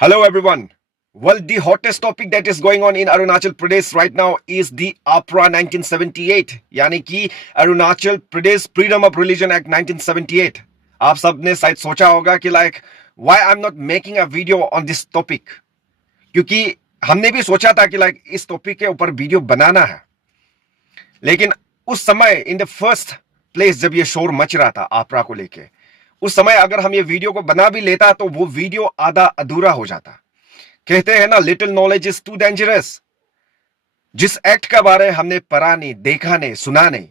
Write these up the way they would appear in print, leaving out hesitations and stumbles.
Hello, everyone. Well, the hottest topic that is going on in Arunachal Pradesh right now is the APRA 1978, यानी कि Arunachal Pradesh freedom of religion act 1978. आप सबने शायद सोचा होगा कि why I'm not making a video on this topic, क्योंकि हमने भी सोचा था कि इस टॉपिक के ऊपर वीडियो बनाना है, लेकिन उस समय इन द फर्स्ट प्लेस जब ये शोर मच रहा था आपरा को लेके, उस समय अगर हम ये वीडियो को बना भी लेता तो वो वीडियो आधा अधूरा हो जाता. कहते हैं ना, little knowledge is too dangerous. जिस एक्ट का बारे हमने पढ़ा नहीं, देखा नहीं, सुना नहीं,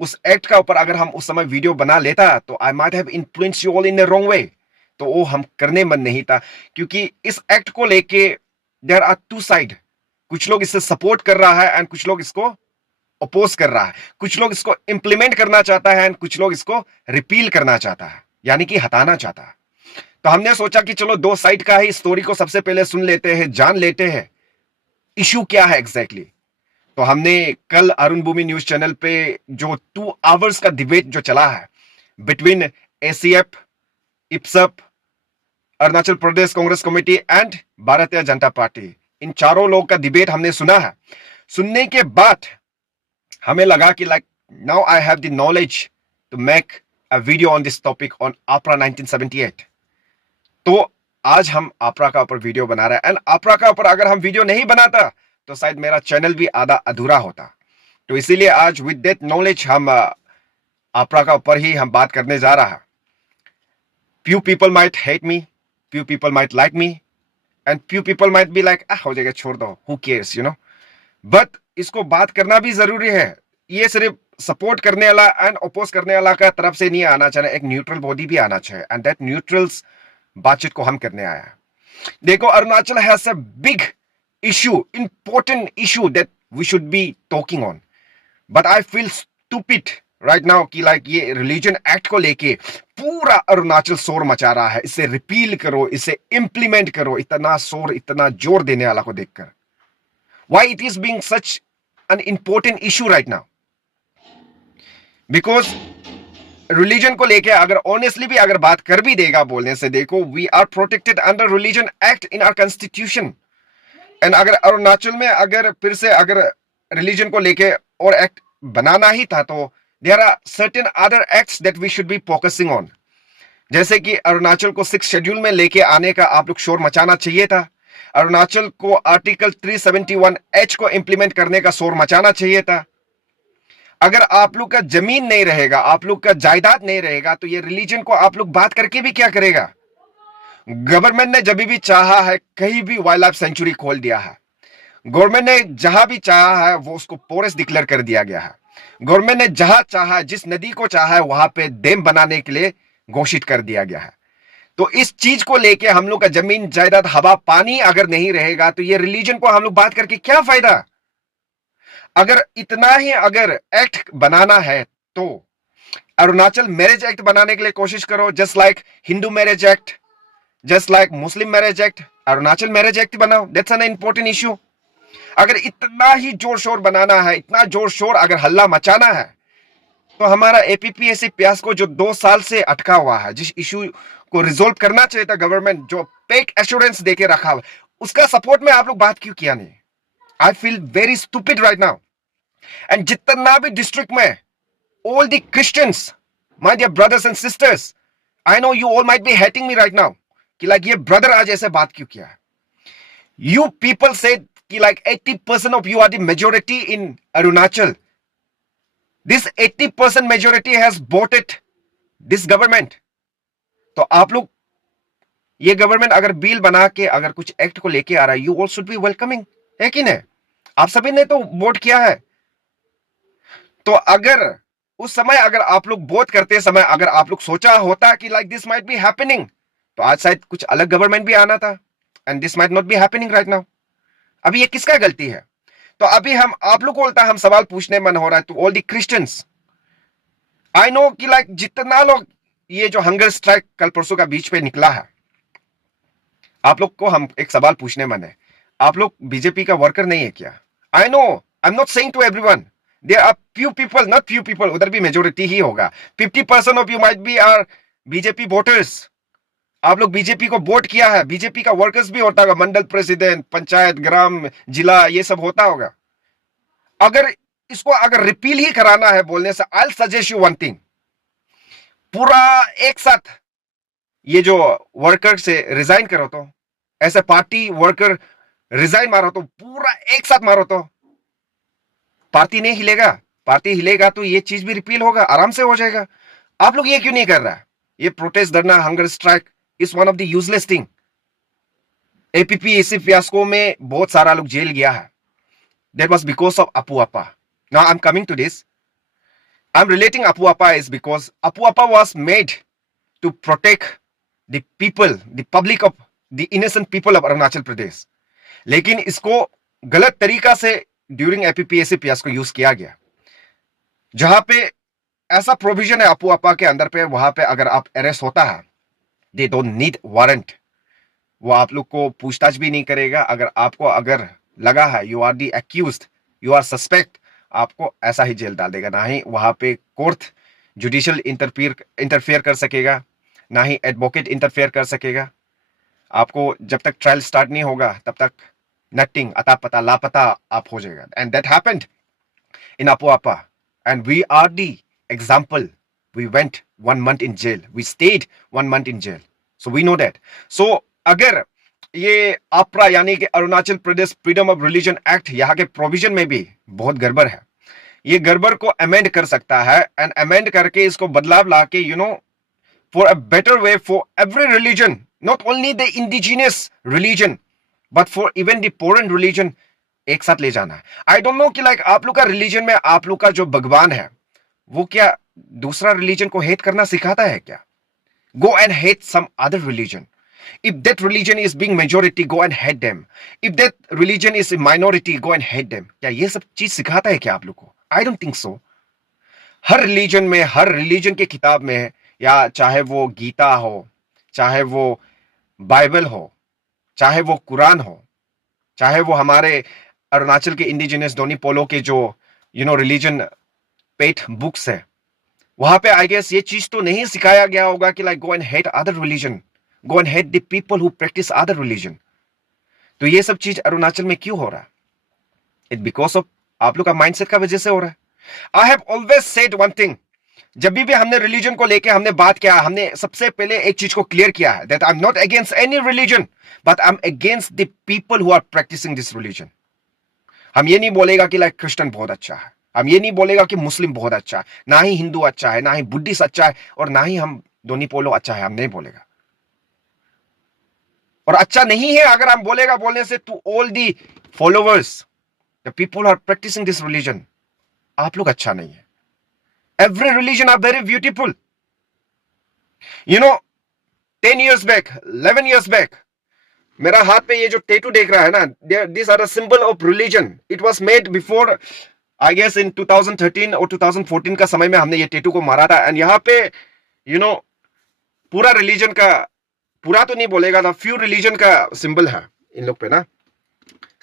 उस एक्ट का ऊपर अगर हम उस समय वीडियो बना लेता तो I might have influence you all in the wrong way. तो वो हम करने मन नहीं था, क्योंकि इस एक्ट को लेके देयर आर टू साइड. कुछ लोग इससे सपोर्ट कर रहा है एंड कुछ लोग इसको अपोज कर रहा है. कुछ लोग इसको इंप्लीमेंट करना चाहता है एंड कुछ लोग इसको रिपील करना चाहता है, यानी कि हटाना चाहता है. तो हमने सोचा कि चलो दो साइड का ही स्टोरी को सबसे पहले सुन लेते हैं, जान लेते हैं इशू क्या है एग्जैक्टली. तो हमने कल अरुण भूमि न्यूज चैनल पे जो 2 आवर्स का डिबेट जो चला है बिटवीन एसीएफ, इप्सप, Arunachal Pradesh Congress committee and Bharatiya Janata party, इन चारों लोग का डिबेट हमने सुना है. सुनने के बाद हमें लगा कि now I have the knowledge to make a video on this topic on APRA 1978. तो आज हम APRA का ऊपर वीडियो बना रहे हैं. एंड APRA का ऊपर अगर हम वीडियो नहीं बनाता तो शायद मेरा चैनल भी आधा अधूरा होता. तो इसीलिए आज विद दैट नॉलेज हम APRA का ऊपर ही हम बात करने जा रहा है. Few people might hate me, few people might like me and few people might be like हो जाएगा, छोड़ दो, हु केयर्स, बट इसको बात करना भी जरूरी है. ये सिर्फ सपोर्ट करने वाला एंड अपोज करने वाला का तरफ से नहीं आना चाहिए, एक न्यूट्रल बॉडी भी आना चाहिए. एंड दैट न्यूट्रल्स बातचीत को हम करने आया है. देखो, Arunachal has a big issue, important issue that we should be talking on, but I feel stupid right now कि ये रिलीजन एक्ट को लेके पूरा अरुणाचल शोर मचा रहा है. इसे रिपील करो, इसे इंप्लीमेंट करो, इतना शोर, इतना जोर देने वाला को देखकर. Why it is being such an important issue right now? Because religion को लेके अगर ऑनेस्टली भी अगर बात कर भी देगा बोलने से, देखो, we are protected under religion act in our constitution. And अगर अरुणाचल में अगर फिर से अगर रिलीजन को लेके और एक्ट बनाना ही था तो there are certain other acts that we should be focusing on. जैसे कि अरुणाचल को 6 शेड्यूल में लेके आने का आप लोग शोर मचाना चाहिए था. अरुणाचल को आर्टिकल 371H को इंप्लीमेंट करने का शोर मचाना चाहिए था. अगर आप लोग का जमीन नहीं रहेगा, आप लोग का जायदाद नहीं रहेगा, तो ये रिलीजन को आप लोग बात करके भी क्या करेगा. गवर्नमेंट ने जब भी चाहा है कहीं भी वाइल्ड लाइफ सेंचुरी खोल दिया है. गवर्नमेंट ने जहां भी चाहा है वो उसको फॉरेस्ट डिक्लेयर कर दिया गया है. गवर्नमेंट ने जहां चाहा, जिस नदी को चाहा है वहां पे डैम बनाने के लिए घोषित कर दिया गया है. तो इस चीज को लेके हम लोग का जमीन जायदाद हवा पानी अगर नहीं रहेगा तो ये रिलीजन को हम लोग बात करके क्या फायदा. अगर इतना ही अगर एक्ट बनाना है तो अरुणाचल मैरिज एक्ट बनाने के लिए कोशिश करो, just like Hindu marriage act, just like Muslim marriage act, Arunachal marriage act बनाओ. That's an important issue. अगर इतना ही जोर शोर बनाना है, इतना जोर शोर अगर हल्ला मचाना है, तो हमारा एपीपीएससी प्यास को जो 2 साल से अटका हुआ है, जिस इशू को रिजोल्व करना चाहिए था गवर्नमेंट, जो पेक एश्योरेंस देके रखा हुआ, उसका सपोर्ट में आप लोग बात क्यों किया नहीं. I feel very stupid right now. And जितना भी डिस्ट्रिक्ट में all the Christians, my dear brothers and sisters, I know you all might be hating me right now कि ये ब्रदर आज ऐसे बात क्यों किया है. यू पीपल से कि 80% of you are the majority in Arunachal. This 80% majority has voted this government. तो आप लोग ये गवर्नमेंट अगर बिल बना के अगर कुछ एक्ट को लेके आ रहा है, you all should be welcoming, है कि नहीं. आप सभी ने तो वोट किया है. तो अगर उस समय अगर आप लोग वोट करते समय अगर आप लोग सोचा होता कि दिस माइट बी हैपनिंग, तो आज शायद कुछ अलग गवर्नमेंट भी आना था. And this might not be happening right now. अभी ये किसका गलती है. तो अभी हम आप लोग को उल्टा हम सवाल पूछने मन हो रहा है to all the Christians. I know कि जितना लोग ये जो हंगर स्ट्राइक कल परसों का बीच पे निकला है, आप लोग को हम एक सवाल पूछने मन है. आप लोग बीजेपी का वर्कर नहीं है क्या. I know, I am not saying to everyone, there are few people, not few people, उधर भी मेजोरिटी ही होगा. 50% of you might be are BJP voters. आप लोग बीजेपी को वोट किया है, बीजेपी का वर्कर्स भी होता होगा, मंडल प्रेसिडेंट, पंचायत, ग्राम, जिला, ये सब होता होगा। अगर इसको अगर रिपील ही कराना है बोलने से, I suggest you one thing, पूरा एक साथ ये जो वर्कर से रिजाइन करो, तो ऐसे पार्टी वर्कर रिजाइन मारो, तो पूरा एक साथ मारो, तो पार्टी नहीं हिलेगा। पार्टी हिलेगा तो ये चीज भी रिपील होगा, आराम से हो जाएगा। आप लोग ये क्यों नहीं कर रहा? ये प्रोटेस्ट, धरना, hunger strike is one of the useless thing. APPSC fiasco में बहुत सारा लोग जेल गया है, that was because of Apu Appa. Now I'm coming to this. I'm relating Apu Appa is because Apu Appa was made to protect the people, the public of the innocent people of Arunachal Pradesh. लेकिन इसको गलत तरीका से during APPSC fiasco use किया गया, जहां पे ऐसा प्रोविजन है अपू अपा के अंदर पे, वहां पे अगर आप अरेस्ट होता है, दे डोंट नीड वारंट, वो आप लोग को पूछताछ भी नहीं करेगा। अगर आपको अगर लगा है you are the accused, you are suspect, आपको ऐसा ही जेल डाल देगा। ना ही वहां पे कोर्ट जुडिशियल इंटरफेयर कर सकेगा, ना ही एडवोकेट इंटरफेयर कर सकेगा। आपको जब तक ट्रायल स्टार्ट नहीं होगा तब तक नथिंग, अता पता लापता आप हो जाएगा। एंड दैट हैपेंड इन अपू अपा, and we are the example. We went 1 month in jail, we stayed 1 month in jail, so we know that. So अगर ये APRA यानी कि Arunachal Pradesh freedom of religion act, यहाँ के प्रोविजन में भी बहुत गड़बड़ है, ये गड़बड़ को अमेंड कर सकता है, एंड अमेंड करके इसको बदलाव ला के for a better way for every religion, not only the indigenous religion but for even the foreign religion, एक साथ ले जाना है। आई डोंट नो कि लाइक आप लोग का रिलीजन में आप लोग का जो भगवान है वो क्या दूसरा रिलीजन को हेट करना सिखाता है क्या? Go and hate some other religion. If that religion is being majority, go and hate them. If that religion is a minority, go and hate them. क्या ये सब चीज सिखाता है क्या आप लोग को? I don't think so. Her religion में, हर रिलीजन के किताब में, या चाहे वो गीता हो, चाहे वो बाइबल हो, चाहे वो कुरान हो, चाहे वो हमारे अरुणाचल के इंडिजिनियस डोनी पोलो के जो रिलीजन पेट बुक्स है, वहां पे आई गेस ये चीज तो नहीं सिखाया गया होगा कि like go and hate other religion, go and hate the people who practice other religion. तो ये सब चीज अरुणाचल में क्यों हो रहा है? It because of आप लोग का माइंडसेट का वजह से हो रहा है। I have always said one thing. जब भी हमने रिलीजन को लेके हमने बात किया, हमने सबसे पहले एक चीज को क्लियर किया है, that I'm not against any religion, but I'm against the people who are practicing this religion. हम ये नहीं बोलेगा कि लाइक क्रिश्चियन बहुत अच्छा है, हम ये नहीं बोलेगा कि मुस्लिम बहुत अच्छा है, ना ही हिंदू अच्छा है, ना ही बुद्धिस्ट अच्छा है, और ना ही हम डोनी पोलो अच्छा है, हम नहीं बोलेगा। और अच्छा नहीं है अगर हम बोलेगा बोलने से to all the followers, the people are practicing this religion, आप लोग अच्छा नहीं है। Every religion are very beautiful. 10 years back, 11 years back, मेरा हाथ पे ये जो टेटू देख रहा है ना, this are a symbol of religion. It was made before I guess in 2013 और 2014 का समय में हमने ये टेटू को मारा था। एंड यहाँ पे पूरा रिलीजन का, पूरा तो नहीं बोलेगा ना, फ्यू रिलीजन का सिंबल है इन लोग पे ना।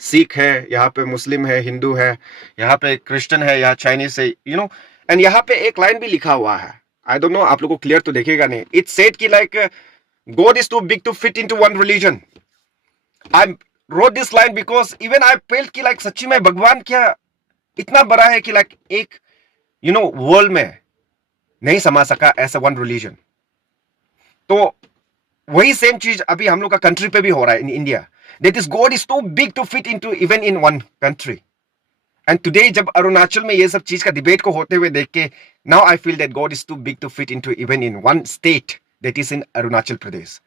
सिख है, यहाँ पे मुस्लिम है, हिंदू है, यहाँ पे क्रिश्चियन है, यहाँ चाइनीज है, एंड यहाँ पे एक लाइन भी लिखा हुआ है, आई डोंट नो आप लोगों को क्लियर तो देखेगा नहीं। इट सेड कि like God is too big to fit into one religion. I wrote this line because even I felt कि लाइक सच्ची में भगवान क्या इतना बड़ा है कि लाइक एक वर्ल्ड में नहीं समा सका ऐसा वन रिलीजन। तो वही सेम चीज अभी हम लोग का कंट्री पे भी हो रहा है in India, that is God is too big to fit into even in one country. And today जब अरुणाचल में ये सब चीज का डिबेट को होते हुए देख के, now I feel that God is too big to fit into even in one state, that is in Arunachal Pradesh.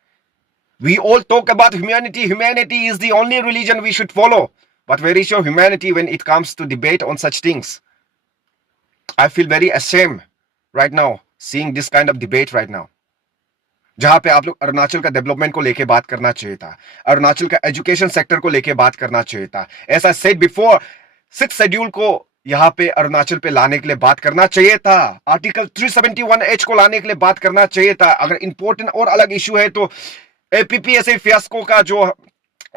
We all talk about humanity, humanity is the only religion we should follow, but where is your humanity when it comes to debate on such things? I feel very ashamed right now seeing this kind of debate right now, जहां पे आप लोग अरुणाचल का development को लेके बात करना चाहिए था, अरुणाचल का एजुकेशन सेक्टर को लेके बात करना चाहिए था। ऐसा सेड बिफोर 6 शेड्यूल को यहाँ पे अरुणाचल पे लाने के लिए बात करना चाहिए था, आर्टिकल 371H को लाने के लिए बात करना चाहिए था। अगर इंपॉर्टेंट और अलग इश्यू है तो एपीपीएससी फियास्को का जो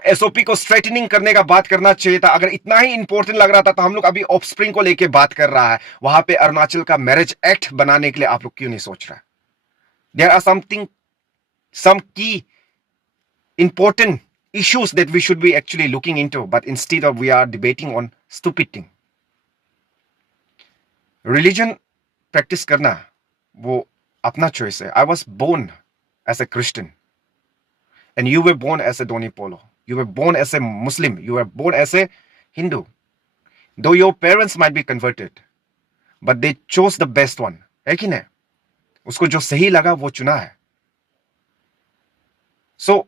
एसओपी को स्ट्रेटनिंग करने का बात करना चाहिए था। अगर इतना ही इंपॉर्टेंट लग रहा था तो हम लोग अभी ऑफस्प्रिंग को लेके बात कर रहा है, वहां पे अरुणाचल का मैरिज एक्ट बनाने के लिए आप लोग क्यों नहीं सोच रहा? There are something some key important issues that we should be actually looking into, but instead of we are debating on stupid thing. Religion practice करना वो अपना choice है. I was born as a Christian, and you were born as a Doni Polo. You were born as a Muslim. You were born as a Hindu. Though your parents might be converted, but they chose the best one. है कि नहीं? उसको जो सही लगा वो चुना है. So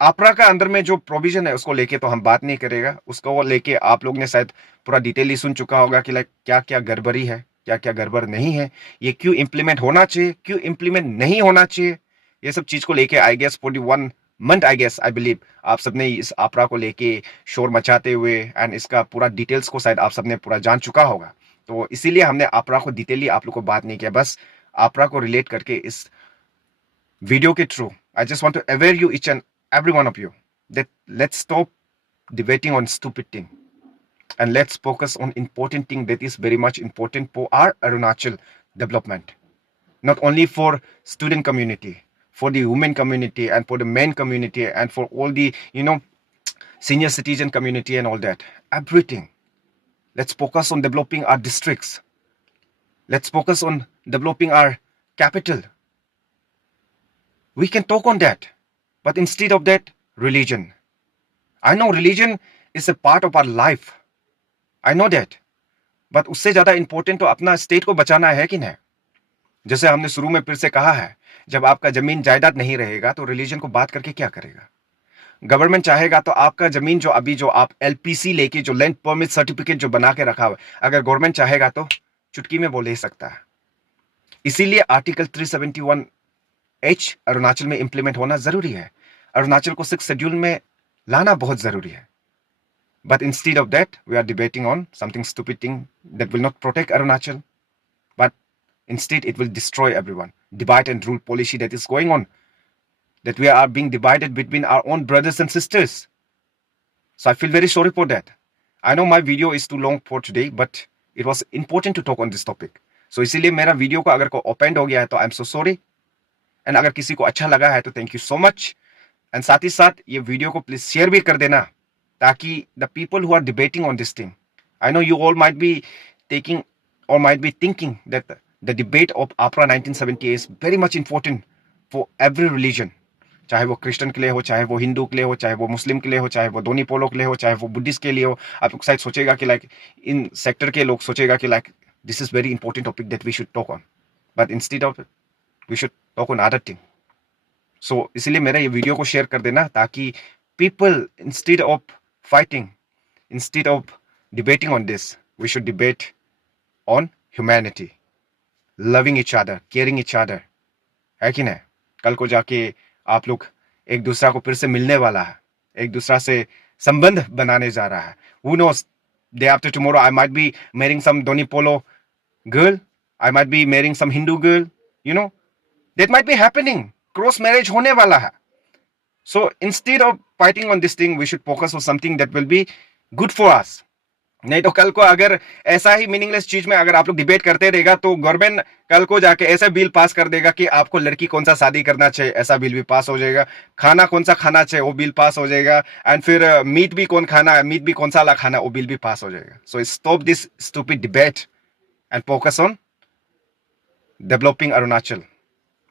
आपरा का अंदर में जो प्रोविजन है उसको लेके तो हम बात नहीं करेगा. उसको लेके आप लोग ने शायद पूरा डिटेल ही सुन चुका होगा कि लाइक क्या क्या गड़बड़ी है, क्या क्या गड़बड़ नहीं है, ये क्यों इंप्लीमेंट होना चाहिए, क्यों इंप्लीमेंट नहीं होना चाहिए. ये सब चीज को लेके I guess 41 month I guess I believe आप सबने इस आपरा को लेके शोर मचाते हुए एंड इसका पूरा डिटेल्स को शायद आप सबने पूरा जान चुका होगा. तो इसीलिए हमने आपरा को डिटेली आप लोग को बात नहीं किया. बस आपरा को रिलेट करके इस वीडियो के through I just want to aware you each and every one of you that let's stop debating on stupid thing and let's focus on important thing that is very much important for our Arunachal development, not only for student community, for the women community and for the men community and for all the senior citizen community and all that, everything. Let's focus on developing our districts, let's focus on developing our capital. We can talk on that. But instead of that, religion. I know religion is a part of our life. I know that. But उससे ज्यादा important तो अपना state को बचाना है कि नहीं. जैसे हमने शुरू में फिर से कहा है, जब आपका जमीन जायदाद नहीं रहेगा तो रिलीजन को बात करके क्या करेगा. गवर्नमेंट चाहेगा तो आपका जमीन जो अभी जो आप एलपीसी लेके जो लैंड परमिट सर्टिफिकेट जो बना के रखा हुआ, अगर गवर्नमेंट चाहेगा तो चुटकी में वो ले सकता है. इसीलिए आर्टिकल 371H अरुणाचल में इंप्लीमेंट होना जरूरी है. अरुणाचल को 6 शेड्यूल में लाना बहुत जरूरी है. But instead of that, we are debating on something stupid thing that will not protect Arunachal, but instead it will destroy everyone. Divide and rule policy that is going on, that we are being divided between our own brothers and sisters. So I feel very sorry for that. I know my video is too long for today, but it was important to talk on this topic. So इसीलिए मेरा video को अगर को opened हो गया है तो I am so sorry. And अगर किसी को अच्छा लगा है तो thank you so much. And साथ ही साथ ये वीडियो को प्लीज शेयर भी कर देना ताकि the people who are debating on this thing, I know you all might be taking और might be thinking that the debate of APRA 1970 is very much important for every religion. चाहे वो Christian के लिए हो, चाहे वो हिंदू के लिए हो, चाहे वो मुस्लिम के लिए हो, चाहे वो दोनी पोलो के लिए हो, चाहे वो बुद्धिस्ट के लिए हो. आप लोग शायद सोचेगा कि लाइक इन सेक्टर के लोग सोचेगा कि like this is very important topic that we should talk on, but instead of we should talk on other thing. So इसलिए मेरा ये वीडियो को शेयर कर देना ताकि people instead of fighting, instead of debating on this, we should debate on humanity, loving each other, caring each other. है कि नहीं. कल को जाके आप लोग एक दूसरा को फिर से मिलने वाला है, एक दूसरा से संबंध बनाने जा रहा है. Who knows, day after tomorrow I might be marrying some Doni Polo girl, I might be marrying some Hindu girl, that might be happening. Cross marriage होने वाला है. So instead of fighting on this thing we should focus on something that will be good for us. नहीं तो कल को अगर ऐसा ही meaningless चीज में अगर आप लोग डिबेट करते रहेगा तो गवर्नमेंट कल को जाके ऐसा बिल पास कर देगा कि आपको लड़की कौन सा शादी करना चाहिए, ऐसा बिल भी पास हो जाएगा. खाना कौन सा खाना चाहिए वो बिल पास हो जाएगा. एंड फिर मीट भी कौन खाना है, मीट भी कौन सा अलग खाना, वो बिल भी पास हो जाएगा. So stop this stupid debate and focus on developing Arunachal.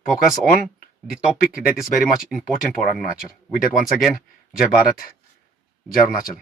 Focus on the topic that is very much important for Arunachal. With that, once again, Jai Bharat, Jai Arunachal.